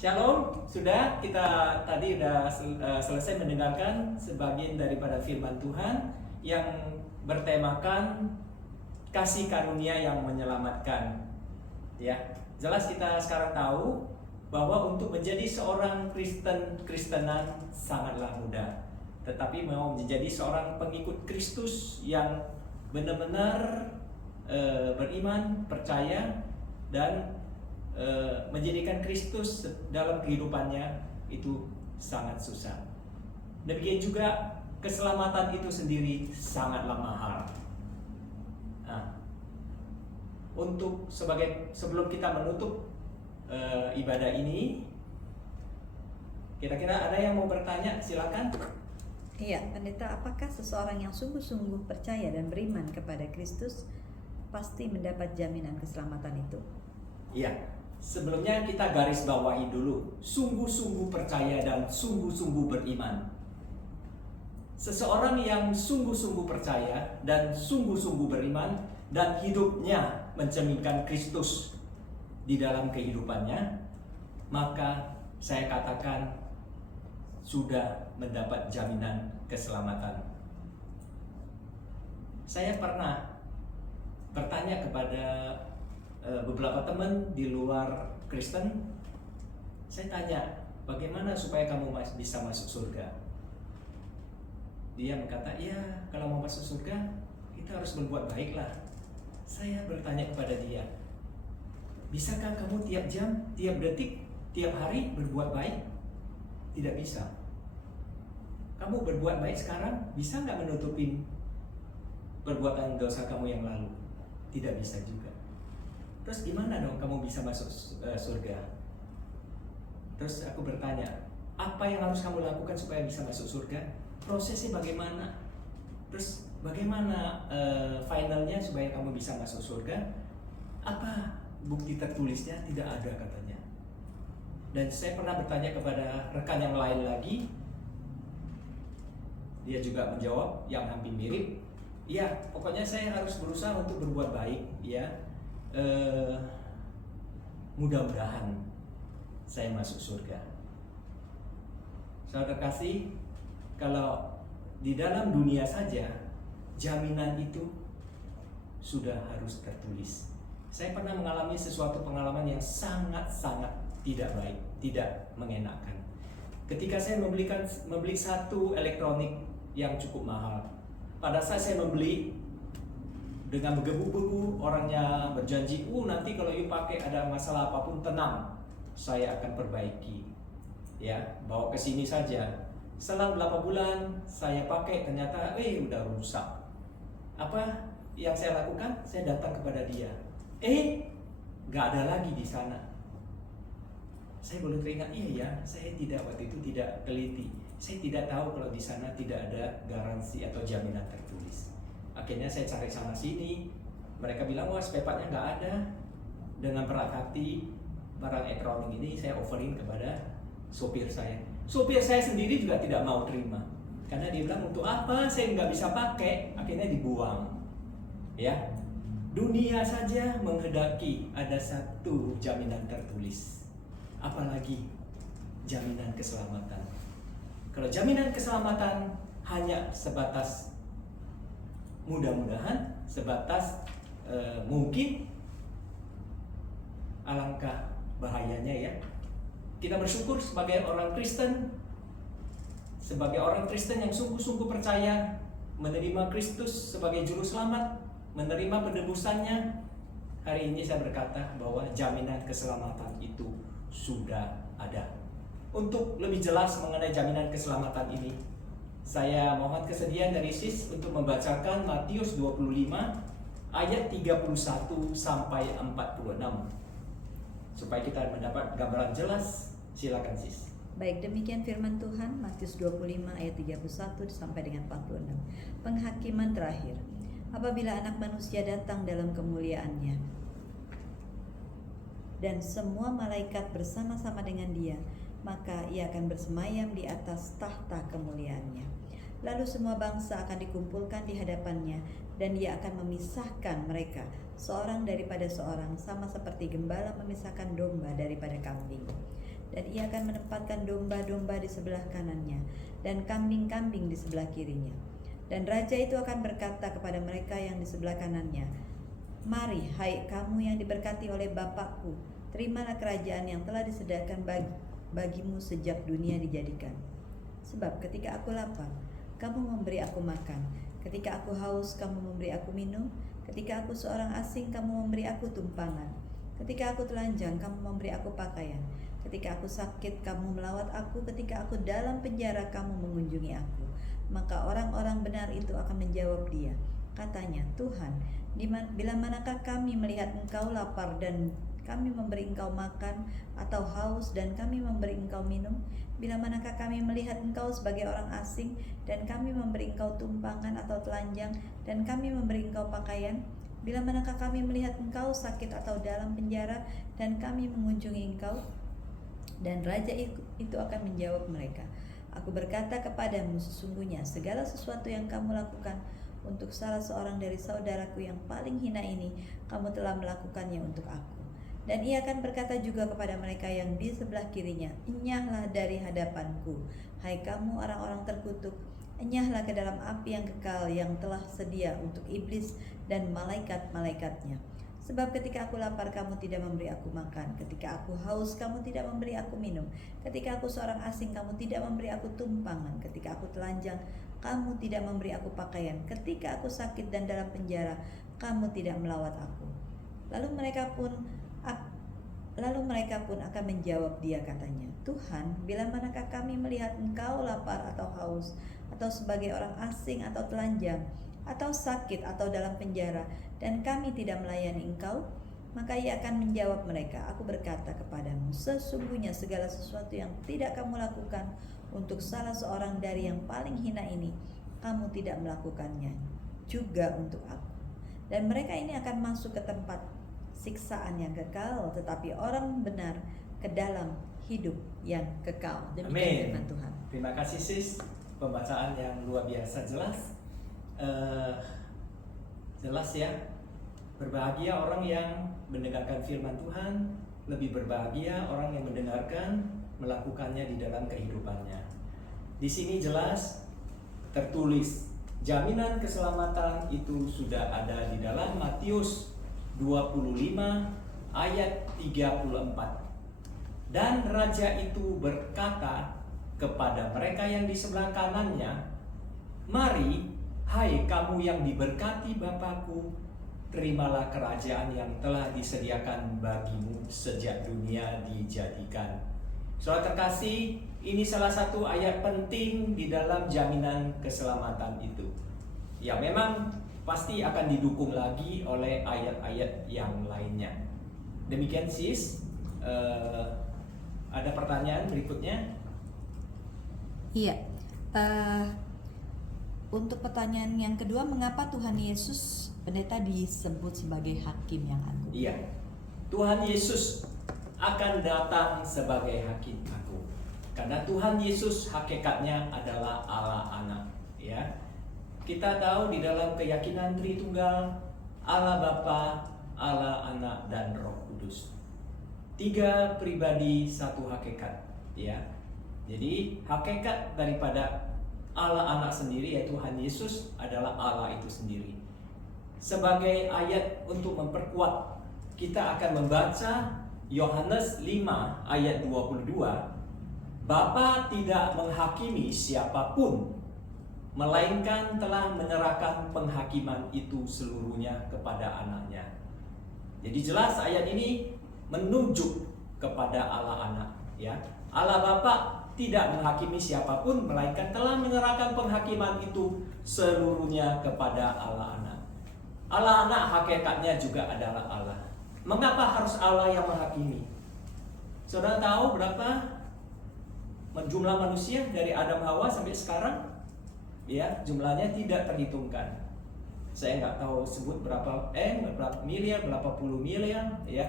Shalom, sudah kita tadi selesai mendengarkan sebagian daripada firman Tuhan yang bertemakan kasih karunia yang menyelamatkan. Ya, jelas kita sekarang tahu bahwa untuk menjadi seorang Kristenan sangatlah mudah. Tetapi mau menjadi seorang pengikut Kristus yang benar-benar beriman, percaya, dan menjadikan Kristus dalam kehidupannya itu sangat susah. Demikian juga keselamatan itu sendiri sangatlah mahal. Nah, sebelum kita menutup ibadah ini, kira-kira ada yang mau bertanya? Silakan. Iya, pendeta, apakah seseorang yang sungguh-sungguh percaya dan beriman kepada Kristus pasti mendapat jaminan keselamatan itu? Iya. Sebelumnya kita garis bawahi dulu, sungguh-sungguh percaya dan sungguh-sungguh beriman. Seseorang yang sungguh-sungguh percaya dan sungguh-sungguh beriman dan hidupnya mencerminkan Kristus di dalam kehidupannya, maka saya katakan sudah mendapat jaminan keselamatan. Saya pernah bertanya kepada beberapa teman di luar Kristen. Saya tanya, bagaimana supaya kamu bisa masuk surga? Dia berkata, ya kalau mau masuk surga kita harus berbuat baiklah. Saya bertanya kepada dia, bisakah kamu tiap jam, tiap detik, tiap hari berbuat baik? Tidak bisa. Kamu berbuat baik sekarang, bisa nggak menutupin perbuatan dosa kamu yang lalu? Tidak bisa juga. Terus gimana dong kamu bisa masuk surga? Terus aku bertanya, apa yang harus kamu lakukan supaya bisa masuk surga? Prosesnya bagaimana? Terus bagaimana finalnya supaya kamu bisa masuk surga? Apa bukti tertulisnya? Tidak ada katanya. Dan saya pernah bertanya kepada rekan yang lain lagi. Dia juga menjawab yang hampir mirip. Ya, pokoknya saya harus berusaha untuk berbuat baik, ya. Mudah-mudahan saya masuk surga. Saudara kasih, kalau di dalam dunia saja jaminan itu sudah harus tertulis. Saya pernah mengalami sesuatu pengalaman yang sangat-sangat tidak baik, tidak mengenakan. Ketika saya membeli satu elektronik yang cukup mahal. Pada saat saya membeli, dengan bergebu-gebu, orangnya berjanji, nanti kalau you pakai ada masalah apapun, tenang, saya akan perbaiki. Ya, bawa ke sini saja. Selang berapa bulan saya pakai, ternyata udah rusak. Apa yang saya lakukan? Saya datang kepada dia. Nggak ada lagi di sana. Saya baru teringat, iya ya, saya waktu itu tidak teliti. Saya tidak tahu kalau di sana tidak ada garansi atau jaminan tertulis. Akhirnya saya cari sana sini, mereka bilang wah spare partnya nggak ada. Dengan berat hati, barang elektronik ini saya offerin kepada sopir saya. Sopir saya sendiri juga tidak mau terima, karena dia bilang untuk apa saya nggak bisa pakai, akhirnya dibuang. Ya, dunia saja menghendaki ada satu jaminan tertulis, apalagi jaminan keselamatan. Kalau jaminan keselamatan hanya sebatas mudah-mudahan, sebatas mungkin, alangkah bahayanya ya. Kita bersyukur sebagai orang Kristen yang sungguh-sungguh percaya, menerima Kristus sebagai juru selamat, menerima penebusannya. Hari ini saya berkata bahwa jaminan keselamatan itu sudah ada. Untuk lebih jelas mengenai jaminan keselamatan ini, saya mohon kesediaan dari Sis untuk membacakan Matius 25 ayat 31 sampai 46 supaya kita mendapat gambaran jelas. Silakan Sis. Baik, demikian firman Tuhan Matius 25 ayat 31 sampai dengan 46. Penghakiman terakhir. Apabila Anak Manusia datang dalam kemuliaannya dan semua malaikat bersama-sama dengan Dia, maka ia akan bersemayam di atas tahta kemuliaannya. Lalu semua bangsa akan dikumpulkan di hadapannya, dan dia akan memisahkan mereka seorang daripada seorang, sama seperti gembala memisahkan domba daripada kambing. dan ia akan menempatkan domba-domba di sebelah kanannya dan kambing-kambing di sebelah kirinya. Dan raja itu akan berkata kepada mereka yang di sebelah kanannya, "Mari, hai kamu yang diberkati oleh Bapakku, terimalah kerajaan yang telah disediakan bagimu sejak dunia dijadikan. Sebab ketika aku lapar, kamu memberi aku makan. Ketika aku haus, kamu memberi aku minum. Ketika aku seorang asing, kamu memberi aku tumpangan. Ketika aku telanjang, kamu memberi aku pakaian. Ketika aku sakit, kamu melawat aku. Ketika aku dalam penjara, kamu mengunjungi aku." Maka orang-orang benar itu akan menjawab dia, katanya, "Tuhan, bila manakah kami melihat engkau lapar dan kami memberi engkau makan, atau haus dan kami memberi engkau minum? Bila manakah kami melihat engkau sebagai orang asing dan kami memberi engkau tumpangan atau telanjang dan kami memberi engkau pakaian? Bila manakah kami melihat engkau sakit atau dalam penjara dan kami mengunjungi engkau?" Dan raja itu akan menjawab mereka, "Aku berkata kepadamu, sesungguhnya segala sesuatu yang kamu lakukan untuk salah seorang dari saudaraku yang paling hina ini, kamu telah melakukannya untuk aku." Dan ia akan berkata juga kepada mereka yang di sebelah kirinya, "Enyahlah dari hadapanku, hai kamu orang-orang terkutuk, enyahlah ke dalam api yang kekal yang telah sedia untuk iblis dan malaikat-malaikatnya. Sebab ketika aku lapar, kamu tidak memberi aku makan. Ketika aku haus, kamu tidak memberi aku minum. Ketika aku seorang asing, kamu tidak memberi aku tumpangan. Ketika aku telanjang, kamu tidak memberi aku pakaian. Ketika aku sakit dan dalam penjara, kamu tidak melawat aku." Lalu mereka pun akan menjawab dia, katanya, "Tuhan, bila manakah kami melihat engkau lapar atau haus, atau sebagai orang asing atau telanjang, atau sakit atau dalam penjara, dan kami tidak melayani engkau?" Maka ia akan menjawab mereka, "Aku berkata kepadamu, sesungguhnya segala sesuatu yang tidak kamu lakukan untuk salah seorang dari yang paling hina ini, kamu tidak melakukannya juga untuk aku." Dan mereka ini akan masuk ke tempat siksaan yang kekal, tetapi orang benar ke dalam hidup yang kekal. Demikian firman Tuhan. Terima kasih sis, pembacaan yang luar biasa jelas. Jelas ya. Berbahagia orang yang mendengarkan firman Tuhan, lebih berbahagia orang yang mendengarkan, melakukannya di dalam kehidupannya. Di sini jelas tertulis jaminan keselamatan itu sudah ada di dalam Matius 25 ayat 34. Dan raja itu berkata kepada mereka yang di sebelah kanannya, "Mari, hai kamu yang diberkati Bapakku, terimalah kerajaan yang telah disediakan bagimu sejak dunia dijadikan." Saudara terkasih, ini salah satu ayat penting di dalam jaminan keselamatan itu. Ya memang pasti akan didukung lagi oleh ayat-ayat yang lainnya. Demikian sis, ada pertanyaan berikutnya? Iya, untuk pertanyaan yang kedua, mengapa Tuhan Yesus pendeta disebut sebagai hakim yang agung? Iya, Tuhan Yesus akan datang sebagai hakim agung. Karena Tuhan Yesus hakikatnya adalah Allah Anak, ya. Kita tahu di dalam keyakinan Tritunggal, Allah Bapa, Allah Anak, dan Roh Kudus. 3 pribadi, satu hakikat, ya. Jadi hakikat daripada Allah Anak sendiri, yaitu Tuhan Yesus, adalah Allah itu sendiri. Sebagai ayat untuk memperkuat, kita akan membaca Yohanes 5 ayat 22. "Bapa tidak menghakimi siapapun, melainkan telah menyerahkan penghakiman itu seluruhnya kepada Anaknya." Jadi jelas ayat ini menunjuk kepada Allah Anak, ya. Allah Bapa tidak menghakimi siapapun, melainkan telah menyerahkan penghakiman itu seluruhnya kepada Allah Anak. Allah Anak hakikatnya juga adalah Allah. Mengapa harus Allah yang menghakimi? Saudara tahu berapa jumlah manusia dari Adam Hawa sampai sekarang? Ya, jumlahnya tidak terhitungkan. Saya nggak tahu sebut berapa miliar, berapa puluh miliar, ya.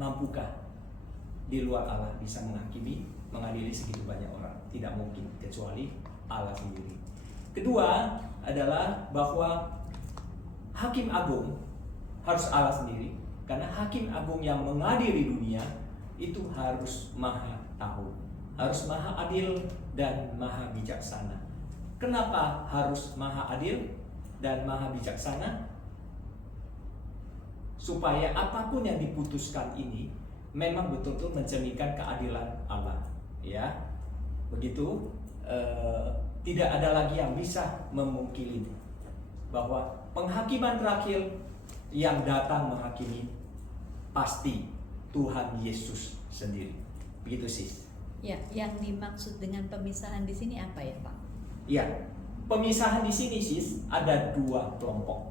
Mampukah di luar Allah bisa mengadili segitu banyak orang? Tidak mungkin, kecuali Allah sendiri. Kedua adalah bahwa hakim agung harus Allah sendiri, karena hakim agung yang mengadili dunia itu harus maha tahu, harus maha adil dan maha bijaksana. Kenapa harus maha adil dan maha bijaksana? Supaya apapun yang diputuskan ini memang betul-betul mencerminkan keadilan Allah, ya. Begitu, tidak ada lagi yang bisa memungkiri bahwa penghakiman terakhir yang datang menghakimi pasti Tuhan Yesus sendiri. Begitu sih. Ya, yang dimaksud dengan pemisahan di sini apa ya, Pak? Ya, pemisahan di sini sis ada dua kelompok.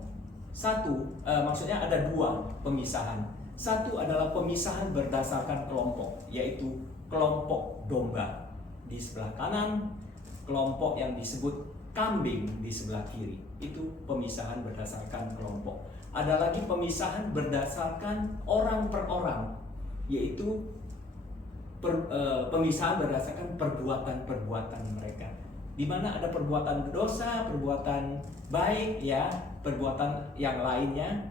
Maksudnya ada dua pemisahan. Satu adalah pemisahan berdasarkan kelompok, yaitu kelompok domba di sebelah kanan, kelompok yang disebut kambing di sebelah kiri. Itu pemisahan berdasarkan kelompok. Ada lagi pemisahan berdasarkan orang per orang, yaitu pemisahan berdasarkan perbuatan-perbuatan mereka. Di mana ada perbuatan dosa, perbuatan baik, ya, perbuatan yang lainnya.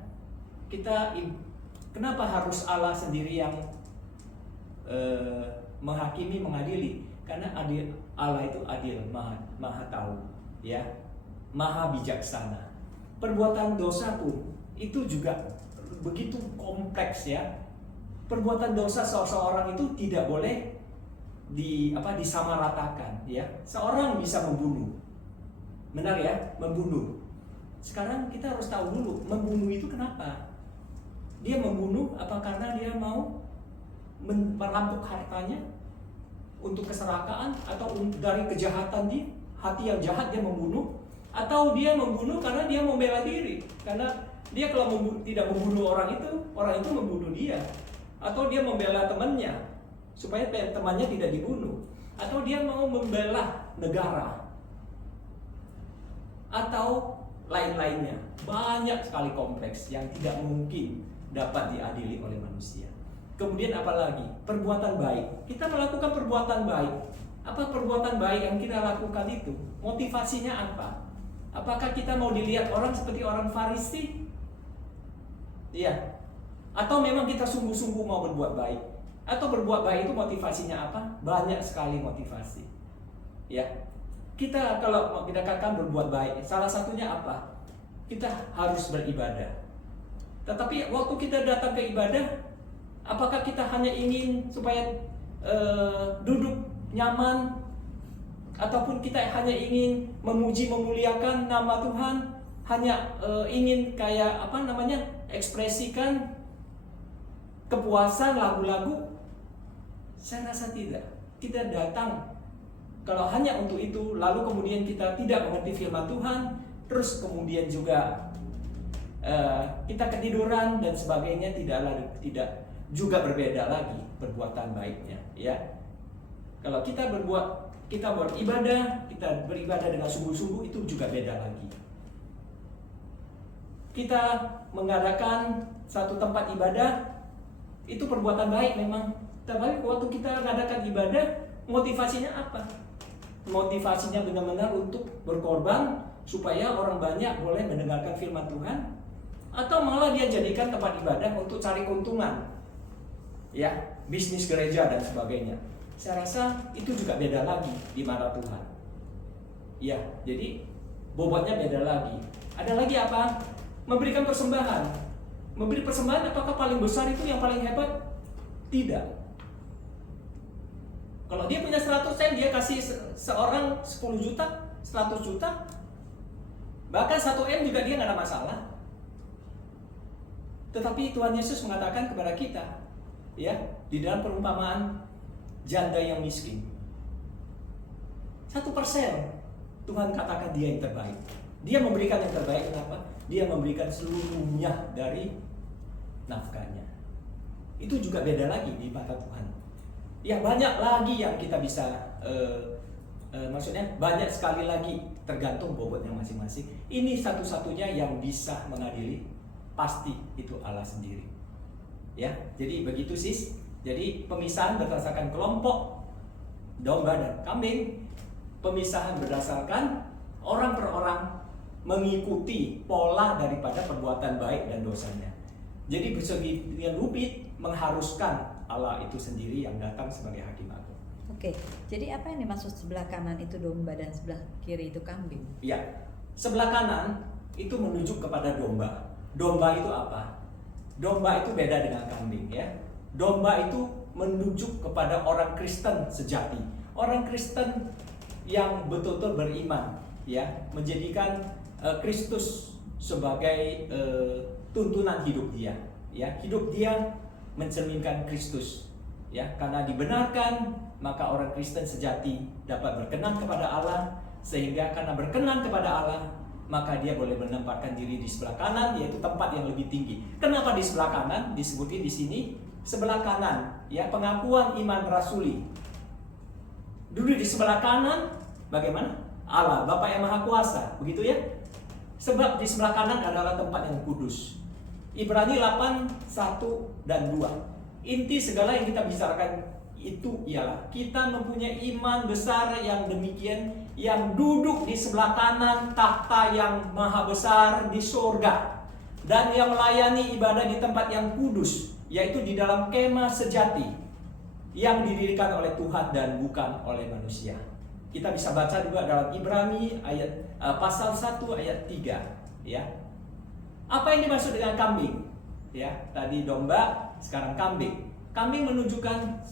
Kenapa harus Allah sendiri yang menghakimi, mengadili? Karena Allah itu adil, maha tahu, ya, maha bijaksana. Perbuatan dosa pun itu juga begitu kompleks, ya. Perbuatan dosa seseorang itu tidak boleh disamaratakan, ya. Seorang bisa membunuh, benar ya, membunuh. Sekarang kita harus tahu dulu, membunuh itu kenapa? Dia membunuh apa karena dia mau merampok hartanya untuk keserakahan, atau dari kejahatan di hati yang jahat dia membunuh, atau dia membunuh karena dia membela diri, karena dia kalau tidak membunuh orang itu membunuh dia, atau dia membela temannya supaya temannya tidak dibunuh, atau dia mau membela negara, atau lain-lainnya. Banyak sekali kompleks yang tidak mungkin dapat diadili oleh manusia. Kemudian apalagi perbuatan baik. Kita melakukan perbuatan baik. Apa perbuatan baik yang kita lakukan itu? Motivasinya apa? Apakah kita mau dilihat orang seperti orang Farisi? Iya. Atau memang kita sungguh-sungguh mau berbuat baik? Atau berbuat baik itu motivasinya apa? Banyak sekali motivasi. Ya. Kita kalau kita katakan berbuat baik, salah satunya apa? Kita harus beribadah. Tetapi waktu kita datang ke ibadah, apakah kita hanya ingin supaya duduk nyaman, ataupun kita hanya ingin memuji memuliakan nama Tuhan, hanya ingin ekspresikan kepuasan lagu-lagu? Saya rasa tidak. Kita datang kalau hanya untuk itu, lalu kemudian kita tidak mengerti firman Tuhan, terus kemudian juga kita ketiduran dan sebagainya, tidak juga berbeda lagi perbuatan baiknya, ya. Kalau kita beribadah, kita beribadah dengan sungguh-sungguh, itu juga beda lagi. Kita mengadakan satu tempat ibadah, itu perbuatan baik memang. Tapi waktu kita mengadakan ibadah, motivasinya apa? Motivasinya benar-benar untuk berkorban supaya orang banyak boleh mendengarkan firman Tuhan, atau malah dia jadikan tempat ibadah untuk cari keuntungan, ya, bisnis gereja dan sebagainya. Saya rasa itu juga beda lagi di mata Tuhan. Ya, jadi bobotnya beda lagi. Ada lagi apa? Memberikan persembahan. Memberi persembahan apakah paling besar itu yang paling hebat? Tidak. Kalau dia punya 100 sen, dia kasih seorang 10 juta, 100 juta, bahkan 1 M juga dia nggak ada masalah. Tetapi Tuhan Yesus mengatakan kepada kita, ya, di dalam perumpamaan janda yang miskin, 1% Tuhan katakan dia yang terbaik. Dia memberikan yang terbaik. Kenapa? Dia memberikan seluruhnya dari nafkahnya. Itu juga beda lagi di mata Tuhan. Ya, banyak lagi yang kita bisa maksudnya banyak sekali lagi, tergantung bobotnya masing-masing. Ini satu-satunya yang bisa mengadili, pasti itu Allah sendiri. Ya, jadi begitu sis. Jadi pemisahan berdasarkan kelompok domba dan kambing, pemisahan berdasarkan orang per orang, mengikuti pola daripada perbuatan baik dan dosanya. Jadi bersegian rumit mengharuskan Allah itu sendiri yang datang sebagai hakim agung. Oke, jadi apa yang dimaksud sebelah kanan itu domba dan sebelah kiri itu kambing? Ya, sebelah kanan itu menunjuk kepada domba. Domba itu apa? Domba itu beda dengan kambing ya. Domba itu menunjuk kepada orang Kristen sejati. Orang Kristen yang betul-betul beriman ya, menjadikan Kristus sebagai tuntunan hidup dia ya. Hidup dia mencerminkan Kristus ya. Karena dibenarkan, maka orang Kristen sejati dapat berkenan kepada Allah, sehingga karena berkenan kepada Allah, maka dia boleh menempatkan diri di sebelah kanan, yaitu tempat yang lebih tinggi. Kenapa di sebelah kanan? Disebutkan di sini sebelah kanan ya, pengakuan iman rasuli. Dulu di sebelah kanan bagaimana? Allah, Bapa yang Maha Kuasa, begitu ya? Sebab di sebelah kanan adalah tempat yang kudus. Ibrani 8, 1 dan 2. Inti segala yang kita bicarakan itu ialah kita mempunyai iman besar yang demikian, yang duduk di sebelah kanan takhta yang maha besar di surga, dan yang melayani ibadah di tempat yang kudus, yaitu di dalam kemah sejati yang didirikan oleh Tuhan dan bukan oleh manusia. Kita bisa baca juga dalam Ibrani pasal 1 ayat 3 ya. Apa yang dimaksud dengan kambing? Ya, tadi domba, sekarang kambing. Kambing menunjukkan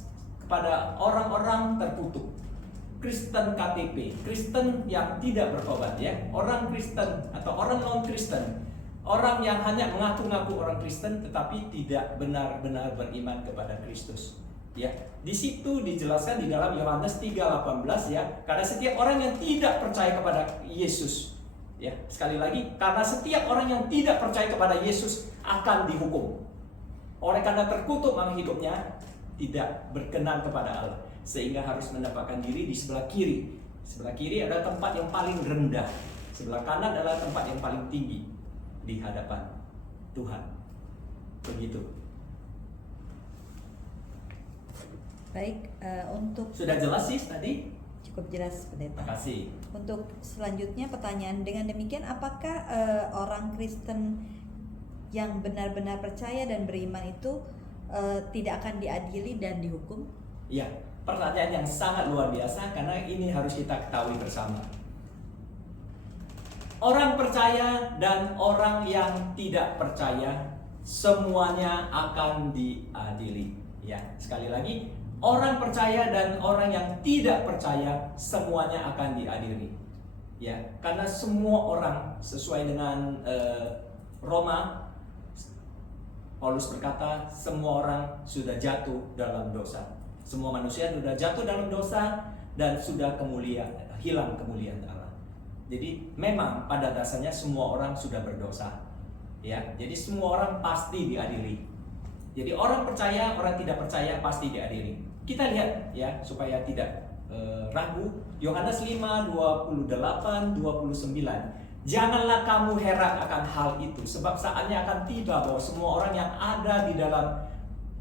kepada orang-orang terkutuk. Kristen KTP, Kristen yang tidak bertobat ya. Orang Kristen atau orang non-Kristen, orang yang hanya mengaku-ngaku orang Kristen tetapi tidak benar-benar beriman kepada Kristus. Ya, di situ dijelaskan di dalam Yohanes 3:18 ya, karena setiap orang yang tidak percaya kepada Yesus, ya, sekali lagi, karena setiap orang yang tidak percaya kepada Yesus akan dihukum. Oleh karena terkutuk, maka hidupnya tidak berkenan kepada Allah, sehingga harus menempatkan diri di sebelah kiri. Sebelah kiri adalah tempat yang paling rendah, sebelah kanan adalah tempat yang paling tinggi di hadapan Tuhan. Begitu. Baik, untuk Sudah jelas sih tadi? cukup jelas, Pendeta. Terima kasih. Untuk selanjutnya pertanyaan, dengan demikian apakah orang Kristen yang benar-benar percaya dan beriman itu tidak akan diadili dan dihukum? Ya, pertanyaan yang sangat luar biasa karena ini harus kita ketahui bersama. Orang percaya dan orang yang tidak percaya semuanya akan diadili. Ya, sekali lagi, orang percaya dan orang yang tidak percaya semuanya akan diadili. Ya, karena semua orang sesuai dengan Roma, Paulus berkata semua orang sudah jatuh dalam dosa. Semua manusia sudah jatuh dalam dosa dan sudah hilang kemuliaan Allah. Jadi memang pada dasarnya semua orang sudah berdosa. Ya, jadi semua orang pasti diadili. Jadi orang percaya, orang tidak percaya pasti diadili. Kita lihat ya supaya tidak ragu. Yohanes 5:28-29. Janganlah kamu heran akan hal itu, sebab saatnya akan tiba bahwa semua orang yang ada di dalam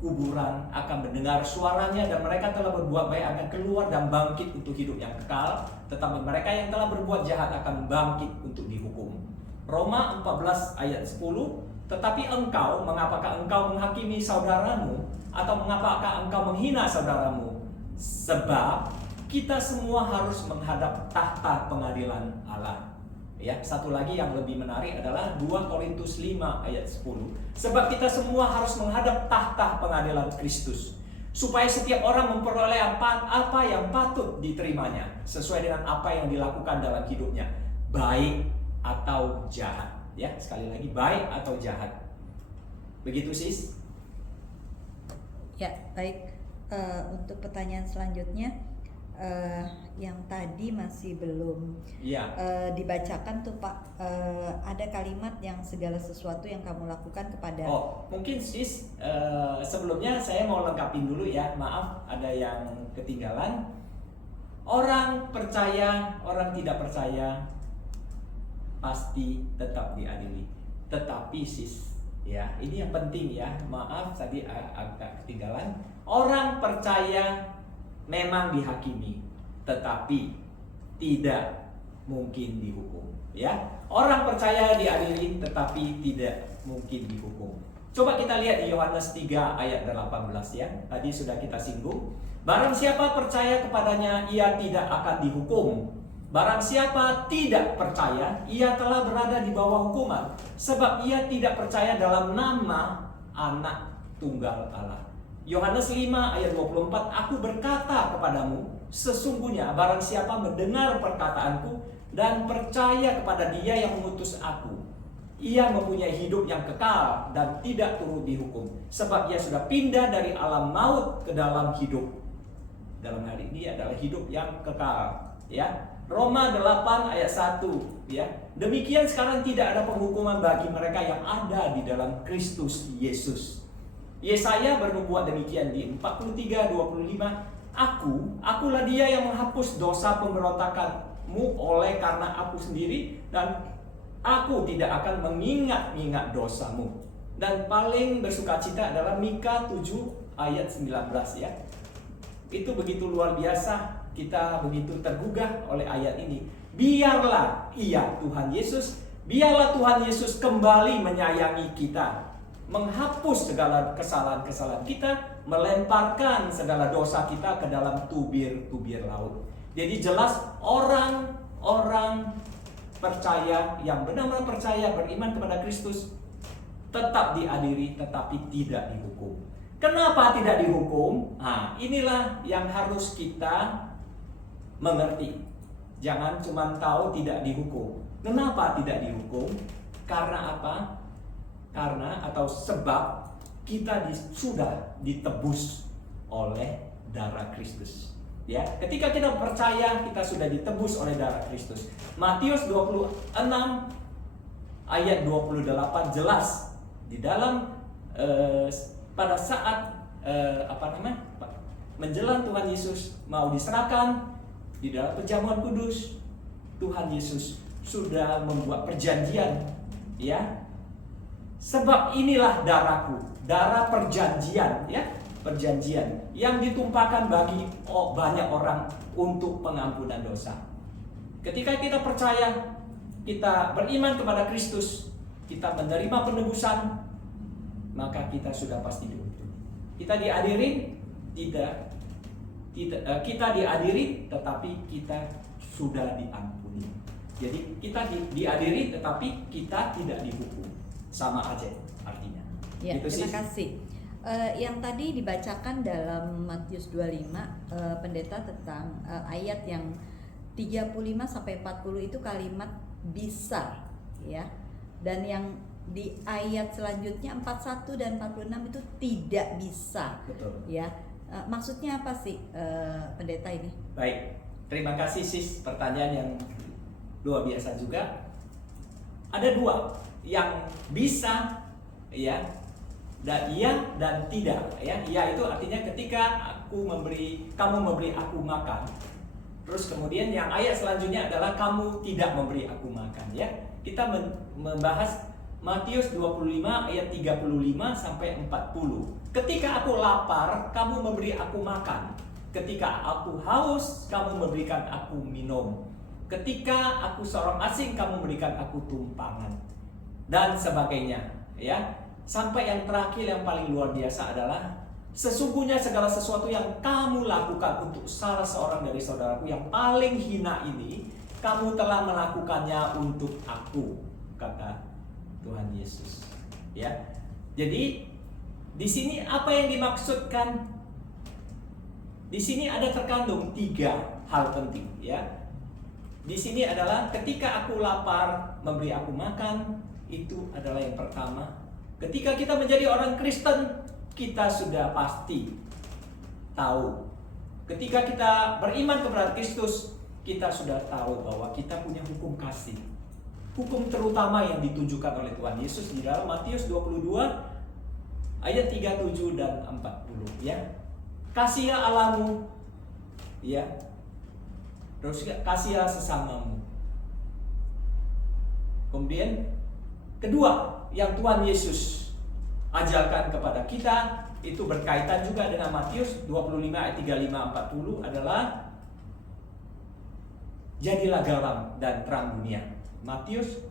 kuburan akan mendengar suaranya, dan mereka telah berbuat baik akan keluar dan bangkit untuk hidup yang kekal, tetapi mereka yang telah berbuat jahat akan bangkit untuk dihukum. Roma 14 ayat 10. Tetapi engkau, mengapakah engkau menghakimi saudaramu, atau mengapakah engkau menghina saudaramu? Sebab kita semua harus menghadap tahta pengadilan Allah. Ya, satu lagi yang lebih menarik adalah 2 Korintus 5 ayat 10. Sebab kita semua harus menghadap tahta pengadilan Kristus, supaya setiap orang memperoleh apa yang patut diterimanya sesuai dengan apa yang dilakukan dalam hidupnya, baik atau jahat. Ya, sekali lagi, baik atau jahat. Begitu, sis. Ya, baik. Untuk pertanyaan selanjutnya, yang tadi masih belum dibacakan tuh Pak, ada kalimat yang segala sesuatu yang kamu lakukan kepada. Oh, mungkin sis, sebelumnya saya mau lengkapin dulu ya, maaf ada yang ketinggalan. Orang percaya, orang tidak percaya pasti tetap diadili. Tetapi sis, ya ini yang penting ya, maaf tadi agak ketinggalan. Orang percaya memang dihakimi, tetapi tidak mungkin dihukum. Ya, orang percaya diadili, tetapi tidak mungkin dihukum. Coba kita lihat di Yohanes 3 ayat 18 ya. Tadi sudah kita singgung. Barang siapa percaya kepadanya, ia tidak akan dihukum. Barang siapa tidak percaya, ia telah berada di bawah hukuman, sebab ia tidak percaya dalam nama Anak Tunggal Allah. Yohanes 5 ayat 24, aku berkata kepadamu, sesungguhnya barang siapa mendengar perkataanku dan percaya kepada Dia yang mengutus aku, ia mempunyai hidup yang kekal dan tidak turut dihukum, sebab ia sudah pindah dari alam maut ke dalam hidup. Dalam hal ini adalah hidup yang kekal, ya. Roma 8 ayat 1, ya. Demikian sekarang tidak ada penghukuman bagi mereka yang ada di dalam Kristus Yesus. Yesaya bernubuat demikian di 43:25, akulah Dia yang menghapus dosa pemberontakanmu oleh karena aku sendiri, dan aku tidak akan mengingat-ingat dosamu. Dan paling bersukacita adalah Mika 7 ayat 19, ya. Itu begitu luar biasa, kita begitu tergugah oleh ayat ini. Biarlah Tuhan Yesus kembali menyayangi kita, menghapus segala kesalahan-kesalahan kita, melemparkan segala dosa kita ke dalam tubir-tubir laut. Jadi jelas orang-orang percaya, yang benar-benar percaya, beriman kepada Kristus, tetap diadili tetapi tidak dihukum. Kenapa tidak dihukum? Nah, inilah yang harus kita mengerti. Jangan cuma tahu tidak dihukum. Kenapa tidak dihukum? Karena apa? Karena atau sebab kita sudah ditebus oleh darah Kristus. Ya, ketika kita percaya, kita sudah ditebus oleh darah Kristus. Matius 26 ayat 28 jelas di dalam pada saat menjelang Tuhan Yesus mau diserahkan di dalam perjamuan kudus, Tuhan Yesus sudah membuat perjanjian, ya. Sebab inilah darahku, darah perjanjian, ya, perjanjian yang ditumpahkan bagi banyak orang untuk pengampunan dosa. Ketika kita percaya, kita beriman kepada Kristus, kita menerima penebusan, maka kita sudah pasti dihukum. Kita diadirin, kita diadiri, tetapi kita sudah diampuni. Jadi kita diadiri, tetapi kita tidak dihukum. Sama aja artinya. Ya, terima kasih. Yang tadi dibacakan dalam Matius 25, pendeta, tentang ayat yang 35 sampai 40 itu kalimat bisa, ya. Dan yang di ayat selanjutnya 41 dan 46 itu tidak bisa. Betul. Ya. Maksudnya apa sih, pendeta ini? Baik, terima kasih sis, pertanyaan yang luar biasa juga. Ada dua, yang bisa, ya, dan iya dan tidak, ya. Iya itu artinya ketika kamu memberi aku makan. Terus kemudian yang ayat selanjutnya adalah kamu tidak memberi aku makan, ya. Kita membahas Matius 25 ayat 35 sampai 40. Ketika aku lapar, kamu memberi aku makan. Ketika aku haus, kamu memberikan aku minum. Ketika aku seorang asing, kamu memberikan aku tumpangan. Dan sebagainya, ya. Sampai yang terakhir yang paling luar biasa adalah sesungguhnya segala sesuatu yang kamu lakukan untuk salah seorang dari saudaraku yang paling hina ini, kamu telah melakukannya untuk aku, kata Tuhan Yesus, ya. Jadi di sini apa yang dimaksudkan? Di sini ada terkandung 3 hal penting, ya. Di sini adalah ketika aku lapar, memberi aku makan, itu adalah yang pertama. Ketika kita menjadi orang Kristen, kita sudah pasti tahu. Ketika kita beriman kepada Kristus, kita sudah tahu bahwa kita punya hukum kasih. Hukum terutama yang ditunjukkan oleh Tuhan Yesus di dalam Matius 22 ayat 37 dan 40, ya. Kasihilah Allahmu, ya. Terus kasihilah sesamamu. Kemudian kedua yang Tuhan Yesus ajarkan kepada kita itu berkaitan juga dengan Matius 25 ayat 35-40 adalah jadilah garam dan terang dunia. Matius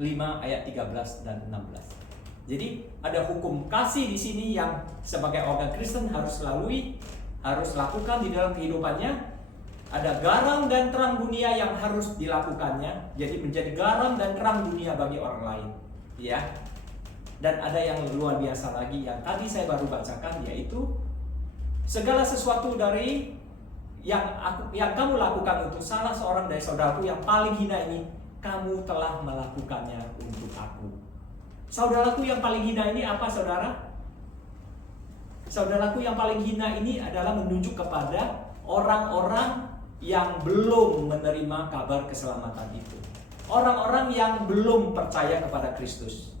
5 ayat 13 dan 16. Jadi ada hukum kasih di sini yang sebagai orang Kristen harus lalui, harus lakukan di dalam kehidupannya. Ada garam dan terang dunia yang harus dilakukannya. Jadi menjadi garam dan terang dunia bagi orang lain, ya. Dan ada yang luar biasa lagi yang tadi saya baru bacakan, yaitu segala sesuatu dari yang kamu lakukan untuk salah seorang dari saudaraku yang paling hina ini, kamu telah melakukannya untuk aku. Saudaraku yang paling hina ini apa, saudara? Saudaraku yang paling hina ini adalah menunjuk kepada orang-orang yang belum menerima kabar keselamatan itu. Orang-orang yang belum percaya kepada Kristus.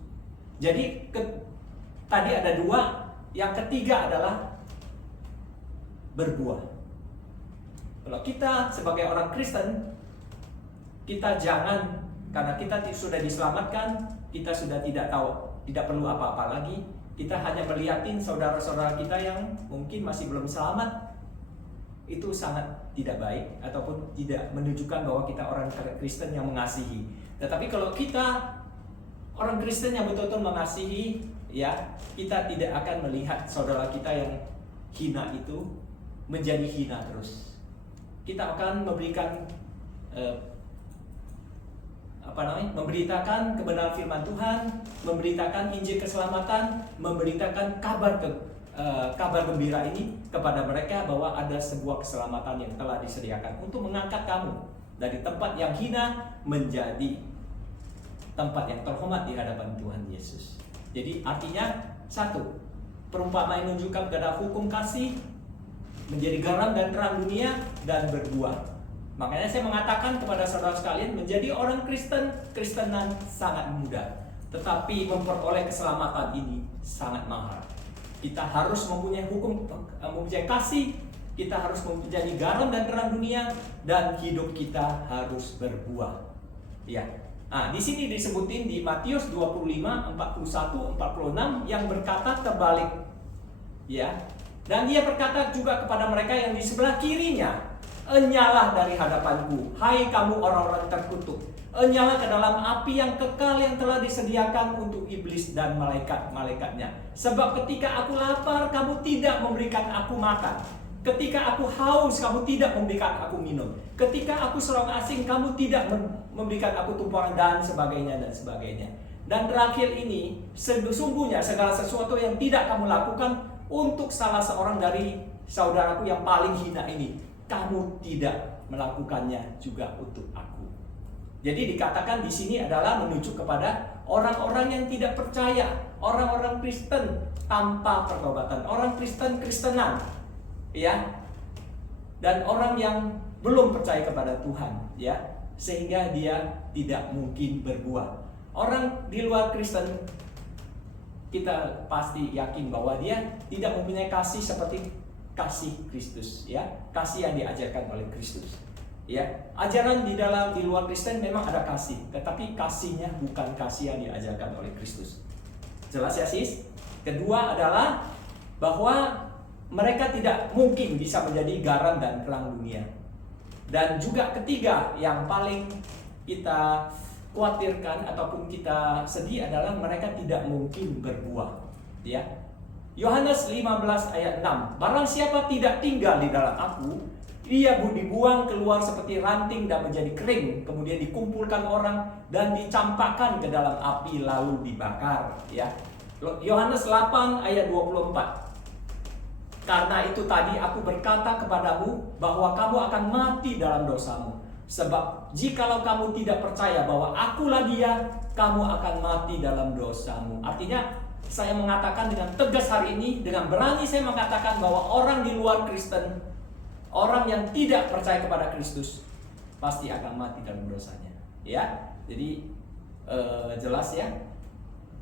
Jadi tadi ada dua, yang ketiga adalah berbuah. Kalau kita sebagai orang Kristen, kita jangan, karena kita sudah diselamatkan, kita sudah tidak perlu apa-apa lagi. Kita hanya melihatin saudara-saudara kita yang mungkin masih belum selamat. Itu sangat tidak baik, ataupun tidak menunjukkan bahwa kita orang Kristen yang mengasihi. Tetapi kalau kita orang Kristen yang betul-betul mengasihi, ya, kita tidak akan melihat saudara kita yang hina itu menjadi hina terus. Kita akan memberikan memberitakan kebenaran firman Tuhan, memberitakan Injil keselamatan, memberitakan kabar gembira ini kepada mereka bahwa ada sebuah keselamatan yang telah disediakan untuk mengangkat kamu dari tempat yang hina menjadi tempat yang terhormat di hadapan Tuhan Yesus. Jadi artinya satu, perumpamaan yang menunjukkan kepada hukum kasih, menjadi garam dan terang dunia, dan berbuah. Makanya saya mengatakan kepada saudara sekalian, menjadi orang Kristenan sangat mudah, tetapi memperoleh keselamatan ini sangat mahal. Kita harus mempunyai mempunyai kasih, kita harus menjadi garam dan terang dunia, dan hidup kita harus berbuah. Ya. Nah, di sini disebutin di Matius 25, 41, 46 yang berkata terbalik. Ya. Dan dia berkata juga kepada mereka yang di sebelah kirinya, "Enyalah dari hadapanku, hai kamu orang-orang terkutuk. Enyalah ke dalam api yang kekal yang telah disediakan untuk iblis dan malaikat-malaikatnya. Sebab ketika aku lapar, kamu tidak memberikan aku makan. Ketika aku haus, kamu tidak memberikan aku minum. Ketika aku seorang asing, kamu tidak memberikan aku tumpangan," dan sebagainya dan sebagainya. Dan terakhir ini, sesungguhnya segala sesuatu yang tidak kamu lakukan untuk salah seorang dari saudaraku yang paling hina ini, kamu tidak melakukannya juga untuk aku. Jadi dikatakan di sini adalah menuju kepada orang-orang yang tidak percaya, orang-orang Kristen tanpa pertobatan, orang Kristenan, ya, dan orang yang belum percaya kepada Tuhan, ya, sehingga dia tidak mungkin berbuah. Orang di luar Kristen, kita pasti yakin bahwa dia tidak mempunyai kasih seperti kasih Kristus, ya, kasih yang diajarkan oleh Kristus. Ya, ajaran di luar Kristen memang ada kasih, tetapi kasihnya bukan kasih yang diajarkan oleh Kristus. Jelas ya, sis? Kedua adalah bahwa mereka tidak mungkin bisa menjadi garam dan terang dunia. Dan juga ketiga yang paling kita khawatirkan ataupun kita sedih adalah mereka tidak mungkin berbuah, ya. Yohanes 15 ayat 6, "Barang siapa tidak tinggal di dalam aku, ia dibuang keluar seperti ranting dan menjadi kering, kemudian dikumpulkan orang dan dicampakkan ke dalam api lalu dibakar." Ya. Yohanes 8 ayat 24, "Karena itu tadi aku berkata kepadamu bahwa kamu akan mati dalam dosamu. Sebab jikalau kamu tidak percaya bahwa akulah dia, kamu akan mati dalam dosamu." Artinya saya mengatakan dengan tegas hari ini, dengan berani saya mengatakan bahwa orang di luar Kristen, orang yang tidak percaya kepada Kristus, pasti akan mati dalam dosanya. Ya, jadi jelas ya.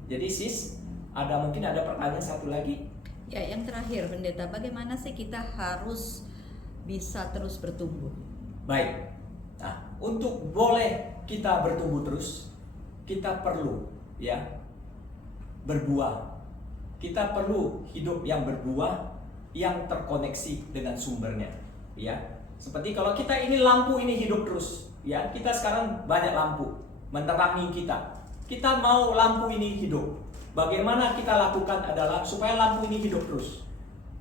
Jadi sis, mungkin ada pertanyaan satu lagi. Ya, yang terakhir, pendeta, bagaimana sih kita harus bisa terus bertumbuh? Baik. Nah, untuk boleh kita bertumbuh terus, kita perlu, ya, berbuah. Kita perlu hidup yang berbuah, yang terkoneksi dengan sumbernya, ya. Seperti kalau kita ini lampu ini hidup terus, ya. Kita sekarang banyak lampu menerangi kita. Kita mau lampu ini hidup. Bagaimana kita lakukan adalah supaya lampu ini hidup terus.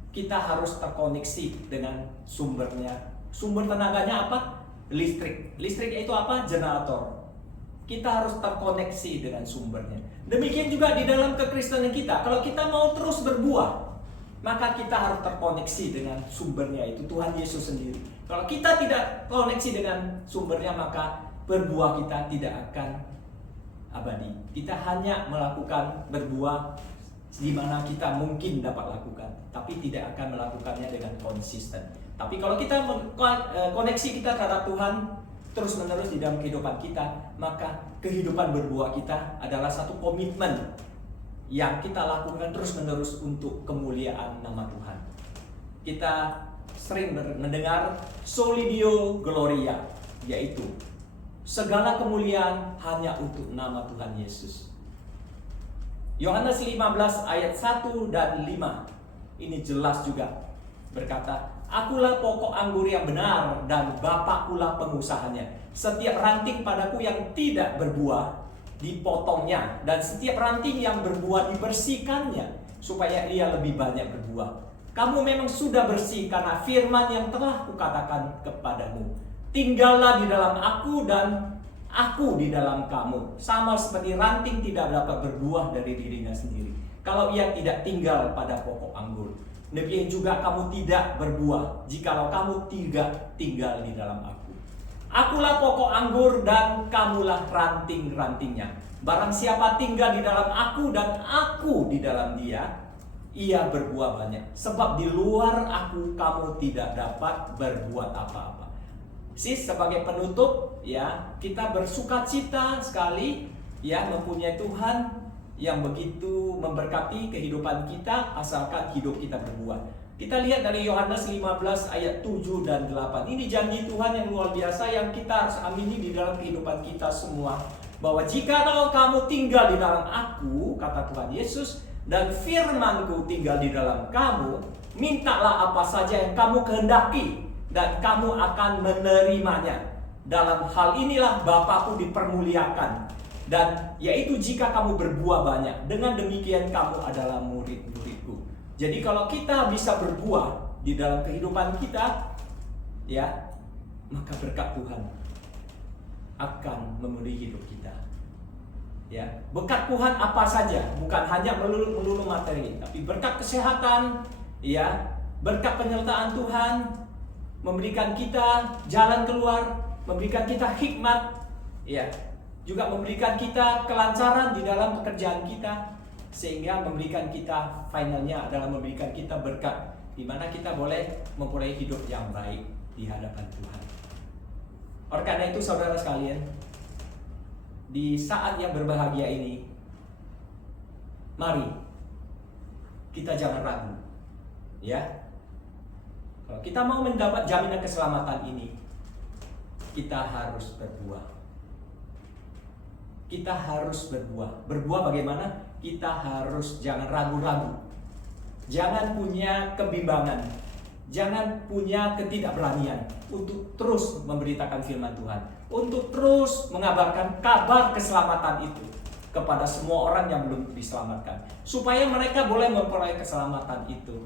Kita harus terkoneksi dengan sumbernya. Sumber tenaganya apa? Listrik. Listrik itu apa? Generator. Kita harus terkoneksi dengan sumbernya. Demikian juga di dalam kekristenan kita. Kalau kita mau terus berbuah, maka kita harus terkoneksi dengan sumbernya, itu Tuhan Yesus sendiri. Kalau kita tidak koneksi dengan sumbernya, maka berbuah kita tidak akan abadi. Kita hanya melakukan berbuah di mana kita mungkin dapat lakukan, tapi tidak akan melakukannya dengan konsisten. Tapi kalau kita koneksi kita terhadap Tuhan terus menerus di dalam kehidupan kita, maka kehidupan berbuah kita adalah satu komitmen yang kita lakukan terus menerus untuk kemuliaan nama Tuhan. Kita sering mendengar Soli Deo Gloria, yaitu segala kemuliaan hanya untuk nama Tuhan Yesus. Yohanes 15 ayat 1 dan 5 ini jelas juga berkata, "Akulah pokok anggur yang benar dan Bapakkulah pengusahanya. Setiap ranting padaku yang tidak berbuah dipotongnya, dan setiap ranting yang berbuah dibersihkannya, supaya ia lebih banyak berbuah. Kamu memang sudah bersih karena firman yang telah kukatakan kepadamu. Tinggallah di dalam aku dan aku di dalam kamu. Sama seperti ranting tidak dapat berbuah dari dirinya sendiri kalau ia tidak tinggal pada pokok anggur. Demikian juga kamu tidak berbuah jikalau kamu tidak tinggal di dalam aku. Akulah pokok anggur dan kamulah ranting-rantingnya. Barang siapa tinggal di dalam aku dan aku di dalam dia, ia berbuah banyak. Sebab di luar aku kamu tidak dapat berbuat apa-apa." Sebagai penutup, ya, kita bersukacita sekali, ya, mempunyai Tuhan yang begitu memberkati kehidupan kita asalkan hidup kita berbuah. Kita lihat dari Yohanes 15 ayat 7 dan 8. Ini janji Tuhan yang luar biasa yang kita harus amini di dalam kehidupan kita semua. Bahwa jikalau kamu tinggal di dalam aku, kata Tuhan Yesus, dan firman-Ku tinggal di dalam kamu, mintalah apa saja yang kamu kehendaki dan kamu akan menerimanya. Dalam hal inilah Bapa-Ku dipermuliakan, dan yaitu jika kamu berbuah banyak. Dengan demikian kamu adalah murid-murid-Ku. Jadi kalau kita bisa berbuah di dalam kehidupan kita, ya, maka berkat Tuhan akan memenuhi hidup kita. Ya, berkat Tuhan apa saja, bukan hanya melulu materi, tapi berkat kesehatan, ya, berkat penyertaan Tuhan, memberikan kita jalan keluar, memberikan kita hikmat, ya, juga memberikan kita kelancaran di dalam pekerjaan kita, sehingga memberikan kita finalnya adalah memberikan kita berkat, di mana kita boleh memperoleh hidup yang baik di hadapan Tuhan. Oleh karena itu, saudara sekalian, di saat yang berbahagia ini, mari kita jangan ragu, ya. Kalau kita mau mendapat jaminan keselamatan ini, kita harus berbuah. Kita harus berbuah. Berbuah bagaimana? Kita harus jangan ragu-ragu. Jangan punya kebimbangan. Jangan punya ketidakberanian untuk terus memberitakan firman Tuhan. Untuk terus mengabarkan kabar keselamatan itu kepada semua orang yang belum diselamatkan. Supaya mereka boleh memperoleh keselamatan itu.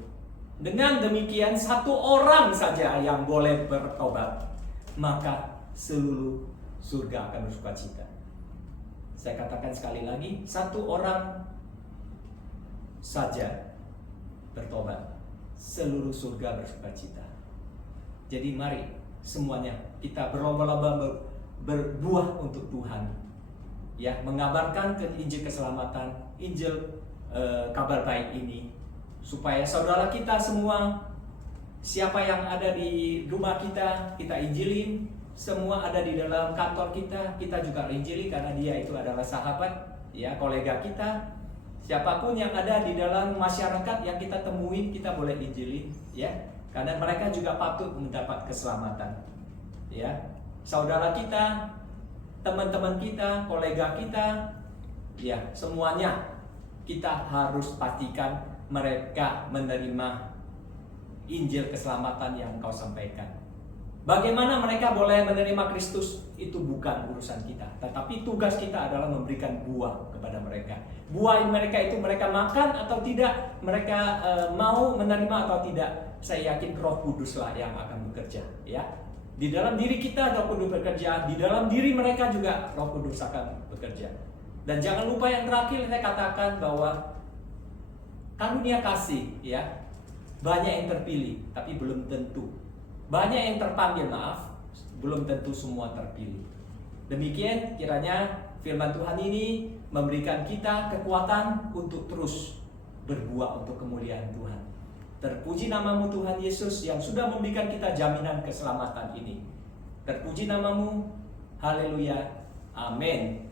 Dengan demikian, satu orang saja yang boleh bertobat, maka seluruh surga akan bersukacita. Saya katakan sekali lagi, satu orang saja bertobat, seluruh surga bersukacita. Jadi mari semuanya kita berlomba-lomba berbuah untuk Tuhan, ya, mengabarkan Injil keselamatan, Injil kabar baik ini, supaya saudara kita semua, siapa yang ada di rumah kita, kita injilin. Semua ada di dalam kantor kita juga injili, karena dia itu adalah sahabat, ya, kolega kita. Siapapun yang ada di dalam masyarakat yang kita temuin, kita boleh injilin, ya, karena mereka juga patut mendapat keselamatan, ya. Saudara kita, teman-teman kita, kolega kita, ya, semuanya kita harus pastikan mereka menerima Injil keselamatan yang Engkau sampaikan. Bagaimana mereka boleh menerima Kristus itu bukan urusan kita, tetapi tugas kita adalah memberikan buah kepada mereka. Buah mereka itu mereka makan atau tidak, mereka mau menerima atau tidak. Saya yakin Roh Kuduslah yang akan bekerja, ya. Di dalam diri kita Roh Kudus bekerja, di dalam diri mereka juga Roh Kudus akan bekerja. Dan jangan lupa yang terakhir saya katakan bahwa karunia kasih, ya, banyak yang terpilih, tapi belum tentu. Banyak yang terpanggil, maaf, belum tentu semua terpilih. Demikian kiranya firman Tuhan ini memberikan kita kekuatan untuk terus berbuah untuk kemuliaan Tuhan. Terpuji namamu Tuhan Yesus yang sudah memberikan kita jaminan keselamatan ini. Terpuji namamu, haleluya, amin.